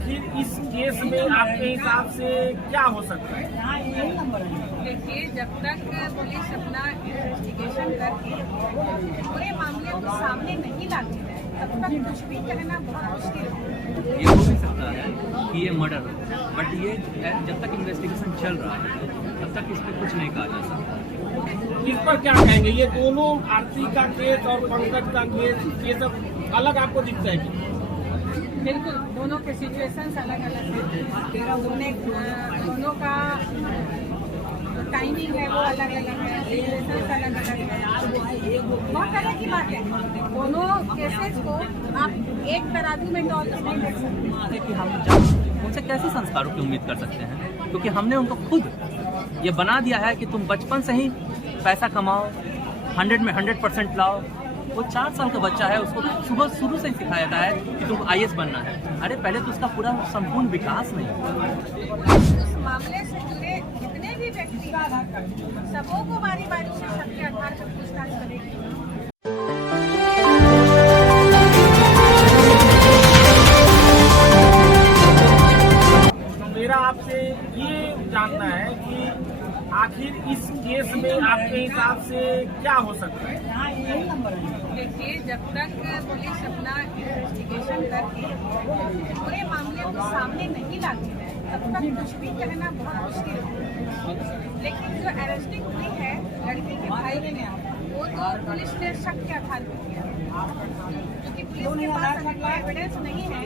आखिर इस केस में आपके हिसाब से क्या हो सकता है? देखिए, जब तक पुलिस अपना इन्वेस्टिगेशन करके पूरे मामले को सामने नहीं लाती है तब तक कुछ भी कहना बहुत मुश्किल है। ये हो भी सकता है कि ये मर्डर हो, बट ये जब तक इन्वेस्टिगेशन चल रहा है तब तक इस पर कुछ नहीं कहा जा सकता। इस पर क्या कहेंगे? ये दोनों आरती का केस और पंकज का केस, ये सब अलग आपको दिखता है कि? बिल्कुल, दोनों के सिचुएशंस अलग अलग है, दोनों का टाइमिंग है वो अलग अलग है, सिचुएशंस अलग अलग है। बहुत तरह की बात है, दोनों केसेस को आप एक तराजू में डाल के नहीं देख सकते। कि हम जब उनसे कैसे संस्कारों की उम्मीद कर सकते हैं, क्योंकि हमने उनको खुद ये बना दिया है कि तुम बचपन से ही पैसा कमाओ, 100 में 100% लाओ। वो 4 साल का बच्चा है, उसको सुबह शुरू से ही सिखाया जाता है कि तुम IAS बनना है। अरे पहले तो उसका पूरा संपूर्ण विकास नहीं हुआ। उस मामले से जुड़े जितने भी व्यक्ति सबों को बारी बारी से सबके आधार पर पूछताछ करेगी। मेरा आपसे ये जानना है कि आखिर इस केस में आपके हिसाब से क्या हो सकता है? देखिए, जब तक पुलिस अपना इन्वेस्टिगेशन करके पूरे मामले को सामने नहीं लाती है तब तक कुछ भी कहना बहुत मुश्किल है। लेकिन जो अरेस्टिंग हुई है लड़की के भाई ने, वो तो पुलिस ने शक के आधार पर किया, क्योंकि पुलिस के पास अगर कोई एविडेंस नहीं है।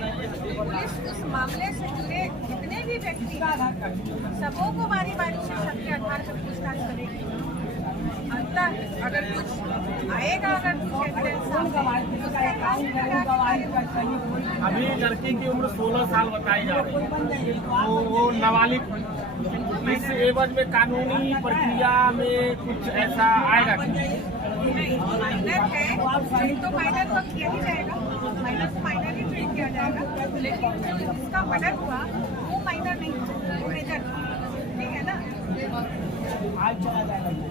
पुलिस उस मामले से जुड़े जितने भी व्यक्ति सबों को बारी बारी से शक के आधार पर पूछताछ करेगी। अंततः अगर कुछ आएगा, अगर कुछ एविडेंस अभी लड़की की उम्र 16 साल बताई जा रही है, तो वो नाबालिग, इस एवज में कानूनी प्रक्रिया में कुछ ऐसा आएगा कि? माइनर है तो माइनर को किया ही जाएगा, माइनर को माइनर ही ट्रीट किया जाएगा। लेकिन जो जिसका मर्डर हुआ वो माइनर नहीं, वो मेजर, ठीक है ना?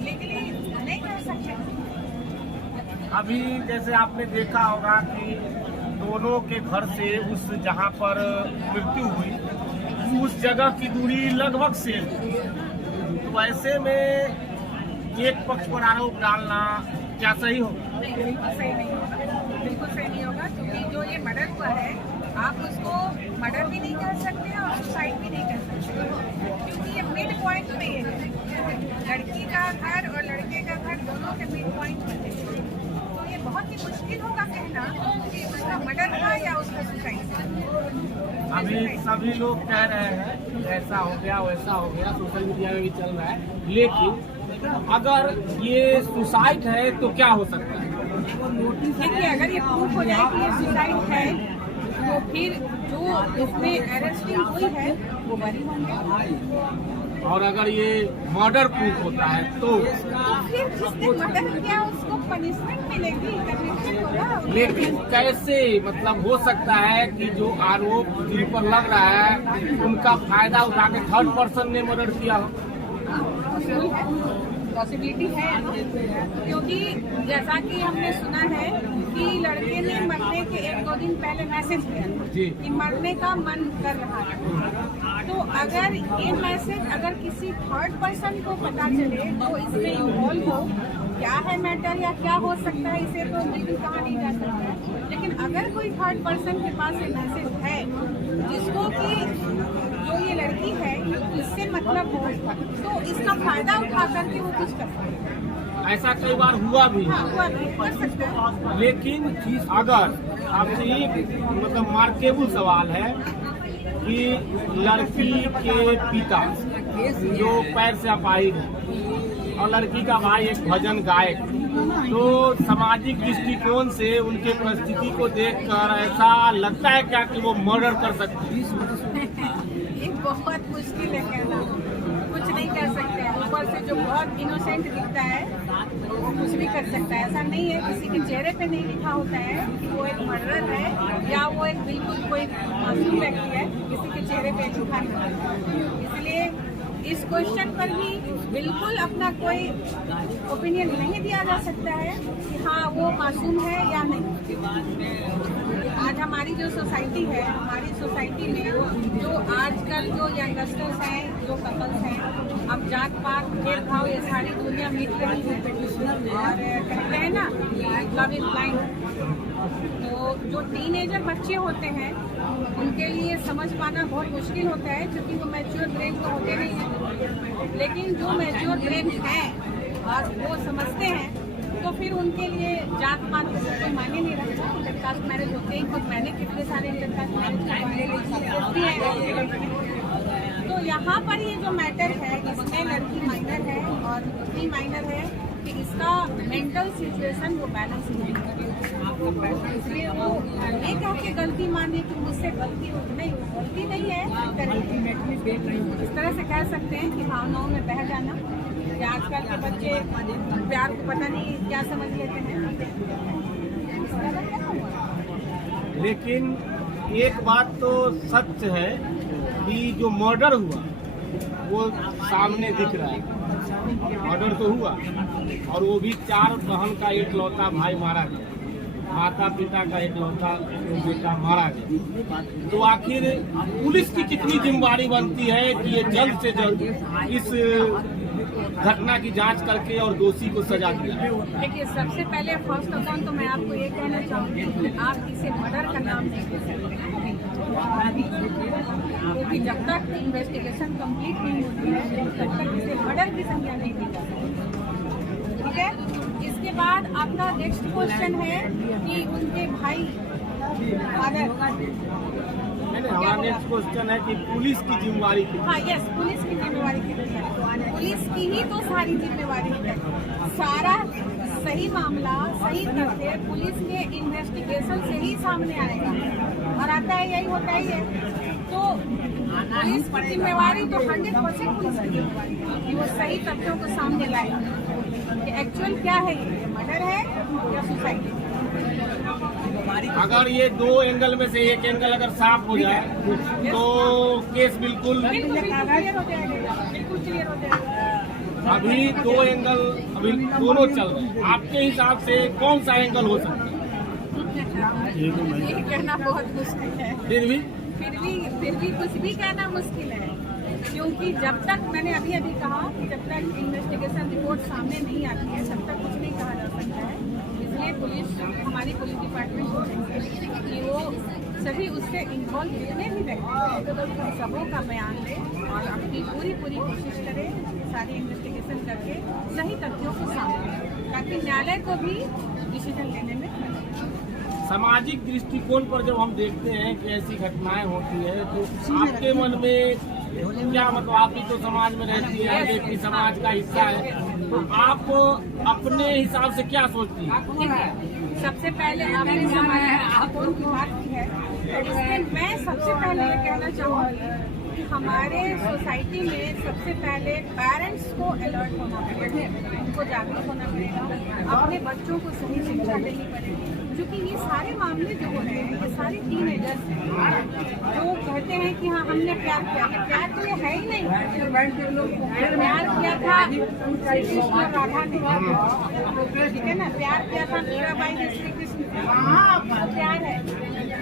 लेकिन नहीं कर सकते। अभी जैसे आपने देखा होगा कि दोनों के घर से उस जहां पर मृत्यु हुई उस जगह की दूरी लगभग सेम थी। तो ऐसे में एक पक्ष पर आरोप डालना क्या सही होगा? बिल्कुल सही नहीं होगा, बिल्कुल सही नहीं होगा, क्योंकि जो ये मर्डर हुआ है आप उसको मर्डर भी नहीं कर सकते और सुसाइड भी नहीं कर सकते, क्योंकि ये मिड पॉइंट पे है। लड़की का घर और लड़के का घर दोनों के मिड पॉइंट पे है। तो ये बहुत ही मुश्किल होगा कहना कि उसका मर्डर था या उसका सुसाइड। अभी सभी लोग कह रहे हैं कि ऐसा हो गया वैसा हो गया, सोशल मीडिया में भी चल रहा है। लेकिन अगर ये सुसाइड है तो क्या हो सकता है? देखिए, अगर ये प्रूफ हो जाए कि ये सुसाइड है तो फिर जो इसमें अरेस्टिंग हुई है वो बरी होंगे। और अगर ये मर्डर प्रूफ होता है तो फिर जिसने मर्डर किया उसको पनिशमेंट मिलेगी, कन्विक्शन होगा। लेकिन कैसे, मतलब हो सकता है कि जो आरोप जिन पर लग रहा है उनका फायदा उठा के थर्ड पर्सन ने मर्डर किया हो? पॉसिबिलिटी है, क्योंकि जैसा कि हमने सुना है कि लड़के ने मरने के 1-2 दिन पहले मैसेज किया कि मरने का मन कर रहा है। तो अगर ये मैसेज अगर किसी थर्ड पर्सन को पता चले तो इसमें इन्वॉल्व हो, क्या है मैटर या क्या हो सकता है इसे तो बिल्कुल कहा नहीं जा सकता है। लेकिन अगर कोई थर्ड पर्सन के पास ये मैसेज है जिसको कि जो ये लड़की है इससे मतलब हो, तो इसका फायदा उठा करके वो कुछ कर सकते हैं। ऐसा कई बार हुआ भी। हाँ, हुआ भी कर सकते हैं। लेकिन अगर आपसे ये मतलब मार्केबल सवाल है कि लड़की के पिता जो पैर से अपाहिज है और लड़की का भाई एक भजन गायक, तो सामाजिक दृष्टिकोण से उनके परिस्थिति को देखकर ऐसा लगता है क्या कि वो मर्डर कर सकते हैं? ये बहुत मुश्किल है कहना, कुछ नहीं कर सकते। ऊपर से जो बहुत इनोसेंट दिखता है वो कुछ भी कर सकता है। ऐसा नहीं है, किसी के चेहरे पे नहीं लिखा होता है कि वो एक मर्डर है या वो एक बिल्कुल कोई मासूम व्यक्ति है, किसी के चेहरे पे लिखा नहीं। इसलिए इस क्वेश्चन पर भी बिल्कुल अपना कोई ओपिनियन नहीं दिया जा सकता है कि हाँ वो मासूम है या नहीं। आज हमारी जो सोसाइटी है, हमारी सोसाइटी में जो आजकल जो यंगस्टर्स हैं, जो कपल्स हैं, अब जात पात भेदभाव ये सारी दुनिया मिट रही है और कहते हैं ना लव इज ब्लाइंड। तो जो टीनेजर बच्चे होते हैं उनके लिए समझ पाना बहुत मुश्किल होता है, क्योंकि वो मैच्योर ब्रेन तो होते नहीं हैं। लेकिन जो मैच्योर ब्रेन है और वो समझते हैं तो फिर उनके लिए जात पात कोई मायने नहीं रखता। इंटरकास्ट मैरिज होते ही खुद मैंने कितने सारे इंटरकास्ट मैरिज। तो यहाँ पर ये जो मैटर है, इसमें लड़की माइनर है और इतनी माइनर है कि इसका मेंटल सिचुएशन वो बैलेंस नहीं है, इसलिए वो ये कह के गलती माने कि मुझसे गलती नहीं है। इस तरह से कह सकते हैं कि भावनाओं में बह जाना, कि आजकल के बच्चे प्यार को पता नहीं क्या समझ लेते हैं। लेकिन एक बात तो सच है कि जो मर्डर हुआ वो सामने दिख रहा है। मर्डर तो हुआ और वो भी 4 बहन का एक लौता भाई मारा गया, माता पिता का एक लौता बेटा मारा गया। तो आखिर पुलिस की कितनी जिम्मेदारी बनती है कि ये जल्द से जल्द इस घटना की जांच करके और दोषी को सजा दिया। देखिए, सबसे पहले फर्स्ट ऑफ ऑल तो मैं आपको ये कहना चाहूँगी कि आप इसे मर्डर का नाम नहीं दे सकते, क्योंकि जब तक इन्वेस्टिगेशन कंप्लीट नहीं होती है तब तक इसे मर्डर की संज्ञा नहीं दी जा सकती। ठीक है, इसके बाद आपका नेक्स्ट क्वेश्चन है कि उनके भाई हमारा नेक्स्ट क्वेश्चन है कि पुलिस की जिम्मेदारी की। हाँ यस, पुलिस की जिम्मेवारी कितनी है? पुलिस की ही तो सारी जिम्मेवारी है। सारा सही मामला, सही तथ्य पुलिस के इन्वेस्टिगेशन से ही सामने आएगा और आता है, यही होता ही है। तो पुलिस की जिम्मेवारी तो 100% पुलिस की जिम्मेवारी है कि वो सही तथ्यों को सामने लाए कि एक्चुअल क्या है, ये मर्डर है या सुसाइड। अगर ये 2 एंगल में से एक एंगल अगर साफ हो जाए तो केस बिल्कुल क्लियर हो जाएगा, बिल्कुल क्लियर हो जाएगा। अभी 2 एंगल अभी दोनों चल रहे हैं। आपके हिसाब से कौन सा एंगल हो सकता है? ये कहना बहुत मुश्किल है। फिर भी कुछ भी कहना मुश्किल है, क्योंकि जब तक मैंने अभी कहा कि जब तक इन्वेस्टिगेशन रिपोर्ट सामने नहीं आती है तब तक कुछ नहीं कहा जा सकता है। इसलिए पुलिस, हमारी पुलिस डिपार्टमेंट कि वो सभी उससे इन्वॉल्व जितने भी व्यक्ति हैं सबों का बयान ले और अपनी पूरी कोशिश करे सारी इन्वेस्टिगेशन करके सही तथ्यों को सामने, ताकि न्यायालय को भी डिसीजन लेने में। सामाजिक दृष्टिकोण पर जब हम देखते हैं कि ऐसी घटनाएं होती है तो आपके मन में क्या, मतलब आप भी तो समाज में रहती है, एक भी समाज का हिस्सा है, तो आप अपने हिसाब से क्या सोचती हैं? सबसे पहले आपने समाज की बात की है, इसमें मैं सबसे पहले ये कहना चाहूँगी कि हमारे सोसाइटी में सबसे पहले पेरेंट्स को अलर्ट होना पड़ेगा, उनको जागरूक होना पड़ेगा, अपने बच्चों को सही शिक्षा देनी पड़ेगी, क्योंकि ये सारे मामले जो हो रहे हैं ये सारे टीनेजर्स हैं जो कहते हैं कि हाँ हमने प्यार किया है। प्यार तो ये है ही नहीं, प्यार किया था श्री कृष्ण और राधा ने, ठीक है ना, प्यार किया था मीराबाई ने श्री कृष्ण, प्यार है।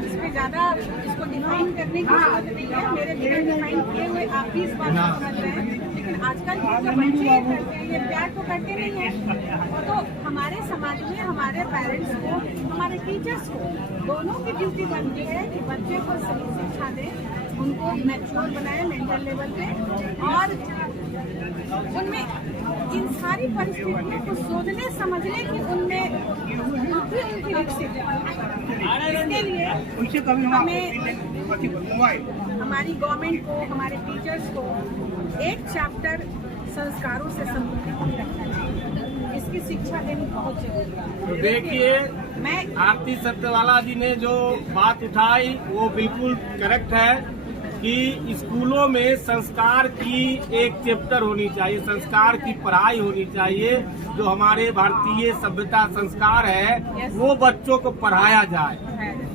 इसमें ज्यादा इसको डिफाइन करने की जरूरत नहीं है, मेरे बिना डिफाइन किए हुए आप भी इस बात को समझ रहे हैं। लेकिन आजकल के जो बच्चे करते हैं ये प्यार तो करते नहीं है। तो हमारे समाज में हमारे पेरेंट्स को, हमारे टीचर्स को, दोनों की ड्यूटी बनती है कि बच्चे को सही शिक्षा दें, उनको मैच्योर बनाए मेंटल लेवल पे और उनमें इन सारी परिस्थितियों को सोचने समझने की उनमें बुद्धि उनकी विकसित है। इसके लिए हमें हमारी गवर्नमेंट को, हमारे टीचर्स को एक चैप्टर संस्कारों से संबंधित रखना चाहिए, इसकी शिक्षा देनी बहुत जरूरी है। तो देखिए, मैं आरती सत्यवाला जी ने जो बात उठाई वो बिल्कुल करेक्ट है कि स्कूलों में संस्कार की एक चैप्टर होनी चाहिए, संस्कार की पढ़ाई होनी चाहिए। जो हमारे भारतीय सभ्यता संस्कार है वो बच्चों को पढ़ाया जाए।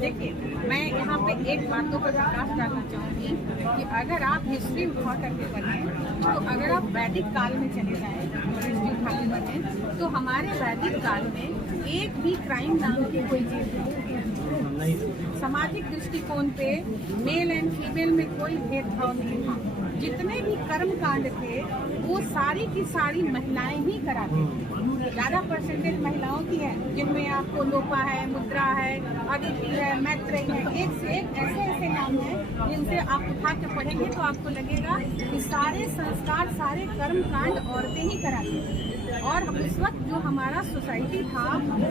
देखिए, मैं यहाँ पे एक बातों पर प्रकाश डालना चाहूँगी कि अगर आप हिस्ट्री उठा करके पढ़ें, तो अगर आप वैदिक काल में चले जाएं, हिस्ट्री उठा के पढ़ें, तो हमारे वैदिक काल में एक भी क्राइम नाम की कोई चीज नहीं, सामाजिक दृष्टिकोण पे मेल एंड फीमेल में कोई भेदभाव नहीं था। जितने भी कर्म कांड थे वो सारी की सारी महिलाएं ही कराती थी। ज्यादा परसेंटेज महिलाओं की है, जिनमें आपको लोपा है, मुद्रा है, अदिति है, मैत्रेयी है, एक से एक ऐसे ऐसे नाम हैं जिनसे आप उठा के पढ़ेंगे तो आपको लगेगा कि सारे संस्कार, सारे कर्म कांड औरतें ही कराती थी। और उस वक्त जो हमारा सोसाइटी था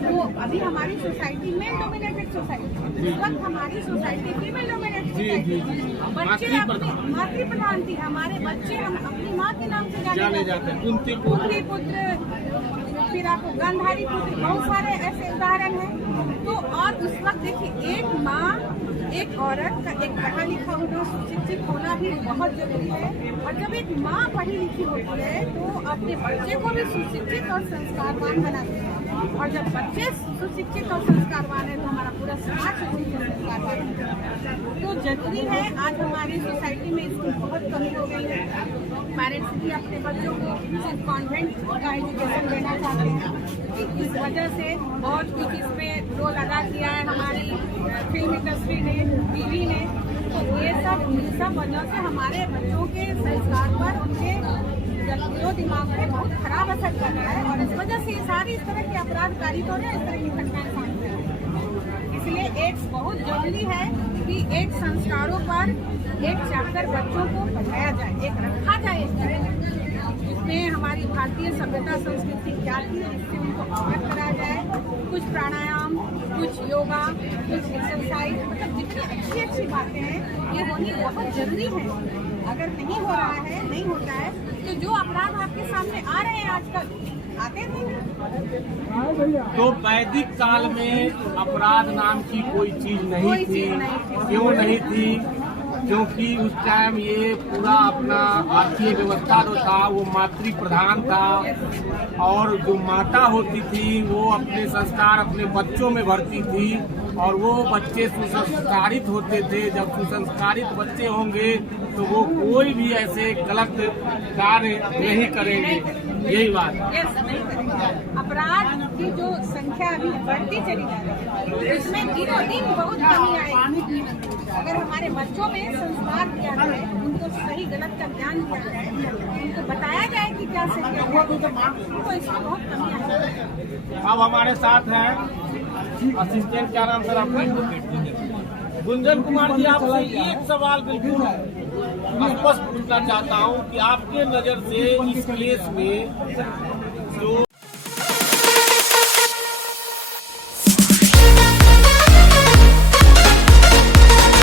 वो, अभी हमारी सोसाइटी मेल डोमिनेटेड सोसाइटी, उस वक्त हमारी सोसाइटी फीमेल डोमिनेटेड सोसाइटी थी। बच्चे अपनी मातृ प्रधान थी, हमारे बच्चे हम अपनी माँ के नाम से जाने जाते हैं, कुंती पुत्र, फिर आपको गांधारी पुत्र, बहुत सारे ऐसे उदाहरण हैं। तो और उस वक्त देखिए, एक माँ, एक औरत का एक पढ़ा लिखा होना, सुशिक्षित होना भी बहुत जरूरी है। और जब एक माँ पढ़ी लिखी होती है तो अपने बच्चे को भी सुशिक्षित और संस्कारवान बनाती है, और जब बच्चे सुशिक्षित और संस्कारवान है तो हमारा पूरा समाज सुशिक्षित और संस्कारवान है। तो जरूरी है, आज हमारी सोसाइटी में इसकी बहुत कमी हो गई है। पेरेंट्स भी अपने बच्चों को सिर्फ कॉन्वेंट का एजुकेशन देना चाहते हैं। इस वजह से बहुत कुछ इस पे रोल अदा किया है हमारी फिल्म इंडस्ट्री ने, टीवी ने। तो ये सब वजह से हमारे बच्चों के संस्कार पर, उनके दिमाग पे बहुत खराब असर कर रहा है, और इस वजह से सारी इस तरह के अपराध कारित हो रहे हैं, इस तरह की घटनाएं सामने आ रही हैं। इसलिए एक बहुत जरूरी है कि एक संस्कारों पर एक चैप्टर बच्चों को पढ़ाया जाए, एक रखा जाए, जिसमें हमारी भारतीय सभ्यता संस्कृति क्या थी इससे उनको अवगत कराया जाए। कुछ प्राणायाम, कुछ योगा, कुछ एक्सरसाइज, मतलब जितनी अच्छी अच्छी बातें हैं ये होनी बहुत जरूरी है। अगर नहीं हो रहा है, नहीं होता है, तो जो अपराध आपके सामने आ रहे हैं आजकल, आते नहीं। तो वैदिक काल में अपराध नाम की कोई चीज नहीं थी। क्यों नहीं थी? क्योंकि उस टाइम ये पूरा अपना भारतीय व्यवस्था जो था वो मातृ प्रधान था, और जो माता होती थी वो अपने संस्कार अपने बच्चों में भरती थी, और वो बच्चे सुसंस्कारित होते थे। जब सुसंस्कारित बच्चे होंगे तो वो कोई भी ऐसे गलत कार्य नहीं करेंगे। यही बात। अपराध की जो संख्या अभी बढ़ती चली जा रही है, इसमें दिनों दिन बहुत कमी आएगी। अगर हमारे बच्चों में संस्कार दिया जाए, उनको सही गलत का ज्ञान दिया जाए, उनको बताया जाए कि क्या सही है, तो इसमें बहुत कमी आएगी। अब हमारे साथ हैं असिस्टेंट, क्या नाम सर आपका? गुंजन कुमार जी, आपसे एक सवाल बिल्कुल स्पष्ट पूछना चाहता हूँ कि आपके नजर से इस केस में जो